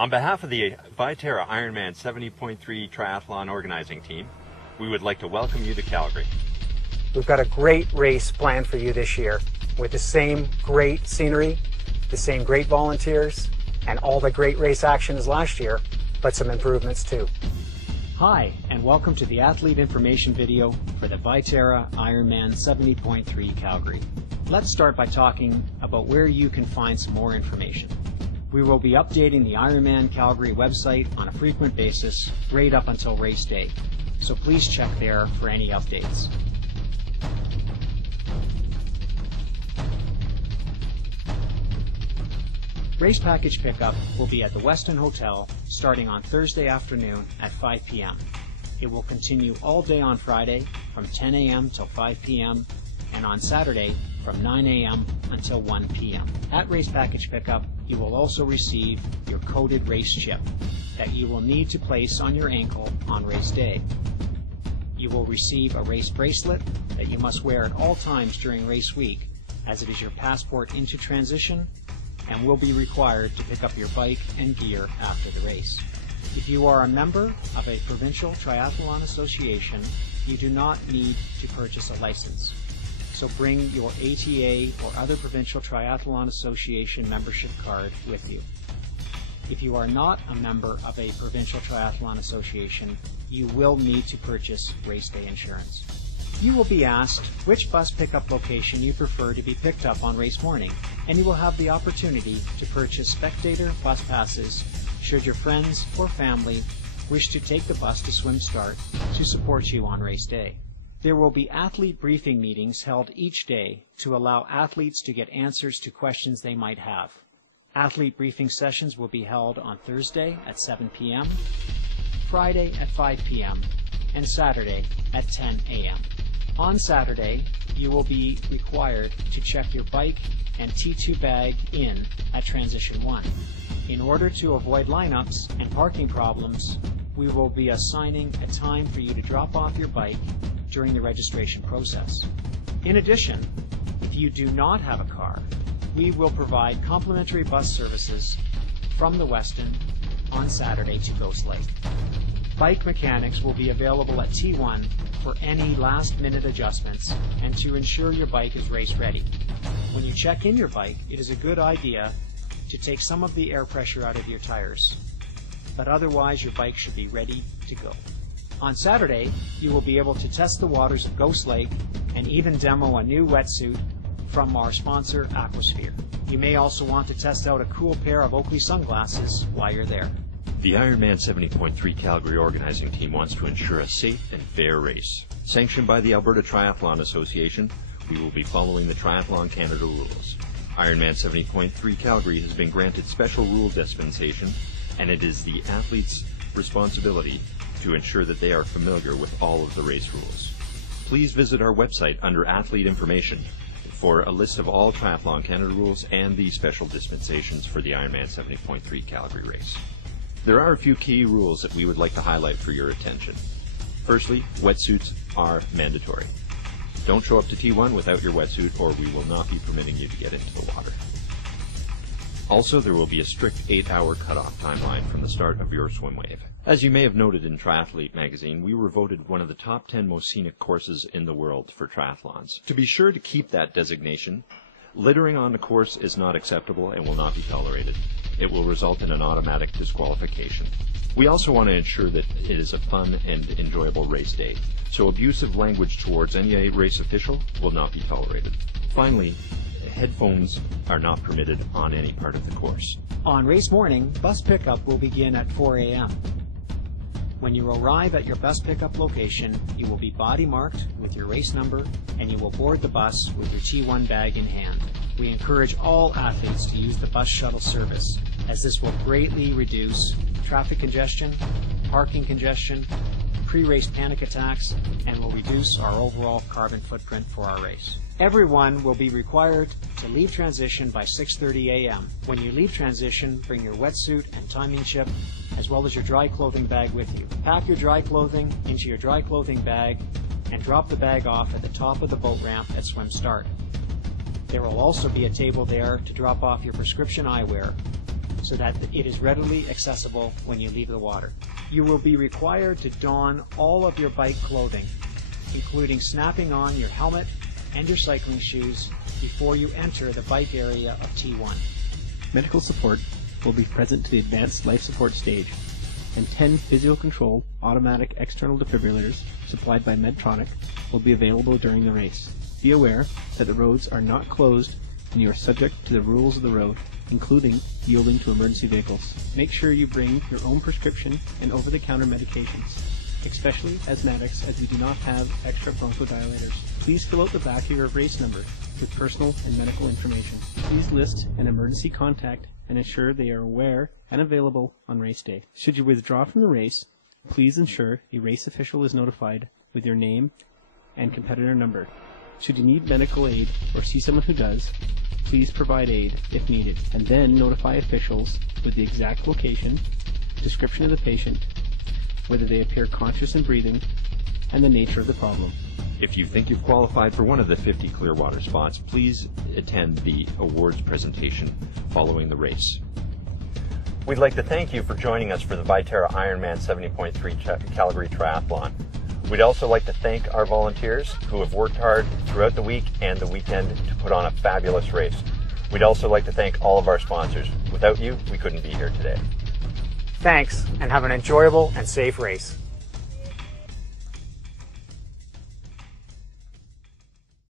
On behalf of the Viterra Ironman 70.3 Triathlon organizing team, we would like to welcome you to Calgary. We've got a great race planned for you this year with the same great scenery, the same great volunteers, and all the great race action as last year, but some improvements too. Hi, and welcome to the athlete information video for the Viterra Ironman 70.3 Calgary. Let's start by talking about where you can find some more information. We will be updating the Ironman Calgary website on a frequent basis right up until race day, so please check there for any updates. Race package pickup will be at the Westin Hotel starting on Thursday afternoon at 5 p.m. It will continue all day on Friday from 10 a.m. till 5 p.m. and on Saturday from 9 a.m. until 1 p.m. At race package pickup, you will also receive your coded race chip that you will need to place on your ankle on race day. You will receive a race bracelet that you must wear at all times during race week, as it is your passport into transition and will be required to pick up your bike and gear after the race. If you are a member of a provincial triathlon association, you do not need to purchase a license. So bring your ATA or other provincial triathlon association membership card with you. If you are not a member of a provincial triathlon association, you will need to purchase race day insurance. You will be asked which bus pickup location you prefer to be picked up on race morning, and you will have the opportunity to purchase spectator bus passes should your friends or family wish to take the bus to swim start to support you on race day. There will be athlete briefing meetings held each day to allow athletes to get answers to questions they might have. Athlete briefing sessions will be held on Thursday at 7 p.m., Friday at 5 p.m., and Saturday at 10 a.m. On Saturday, you will be required to check your bike and T2 bag in at Transition 1. In order to avoid lineups and parking problems, we will be assigning a time for you to drop off your bike during the registration process. In addition, if you do not have a car, we will provide complimentary bus services from the Westin on Saturday to Ghost Lake. Bike mechanics will be available at T1 for any last-minute adjustments and to ensure your bike is race ready. When you check in your bike, it is a good idea to take some of the air pressure out of your tires, but otherwise your bike should be ready to go. On Saturday, you will be able to test the waters of Ghost Lake and even demo a new wetsuit from our sponsor, Aquasphere. You may also want to test out a cool pair of Oakley sunglasses while you're there. The Ironman 70.3 Calgary organizing team wants to ensure a safe and fair race. Sanctioned by the Alberta Triathlon Association, we will be following the Triathlon Canada rules. Ironman 70.3 Calgary has been granted special rule dispensation, and it is the athletes' responsibility to ensure that they are familiar with all of the race rules. Please visit our website under Athlete Information for a list of all Triathlon Canada rules and the special dispensations for the Ironman 70.3 Calgary race. There are a few key rules that we would like to highlight for your attention. Firstly, wetsuits are mandatory. Don't show up to T1 without your wetsuit or we will not be permitting you to get into the water. Also, there will be a strict 8-hour cutoff timeline from the start of your swim wave. As you may have noted in Triathlete magazine, we were voted one of the top 10 most scenic courses in the world for triathlons. To be sure to keep that designation, littering on the course is not acceptable and will not be tolerated. It will result in an automatic disqualification. We also want to ensure that it is a fun and enjoyable race day, so abusive language towards any race official will not be tolerated. Finally, headphones are not permitted on any part of the course. On race morning, bus pickup will begin at 4 a.m. When you arrive at your bus pickup location, you will be body marked with your race number and you will board the bus with your T1 bag in hand. We encourage all athletes to use the bus shuttle service, as this will greatly reduce traffic congestion, parking congestion, pre-race panic attacks, and will reduce our overall carbon footprint for our race. Everyone will be required to leave transition by 6:30 a.m. When you leave transition, bring your wetsuit and timing chip, as well as your dry clothing bag with you. Pack your dry clothing into your dry clothing bag and drop the bag off at the top of the boat ramp at swim start. There will also be a table there to drop off your prescription eyewear. so that it is readily accessible when you leave the water. You will be required to don all of your bike clothing, including snapping on your helmet and your cycling shoes before you enter the bike area of T1. Medical support will be present to the advanced life support stage, and 10 physio-controlled automatic external defibrillators supplied by Medtronic will be available during the race. Be aware that the roads are not closed and you are subject to the rules of the road, including yielding to emergency vehicles. Make sure you bring your own prescription and over-the-counter medications, especially asthmatics, as we do not have extra bronchodilators. Please fill out the back of your race number with personal and medical information. Please list an emergency contact and ensure they are aware and available on race day. Should you withdraw from the race, please ensure a race official is notified with your name and competitor number. Should you need medical aid or see someone who does, please provide aid if needed, and then notify officials with the exact location, description of the patient, whether they appear conscious and breathing, and the nature of the problem. If you think you've qualified for one of the 50 Clearwater spots, please attend the awards presentation following the race. We'd like to thank you for joining us for the Viterra Ironman 70.3 Calgary Triathlon. We'd also like to thank our volunteers who have worked hard throughout the week and the weekend to put on a fabulous race. We'd also like to thank all of our sponsors. Without you, we couldn't be here today. Thanks, and have an enjoyable and safe race.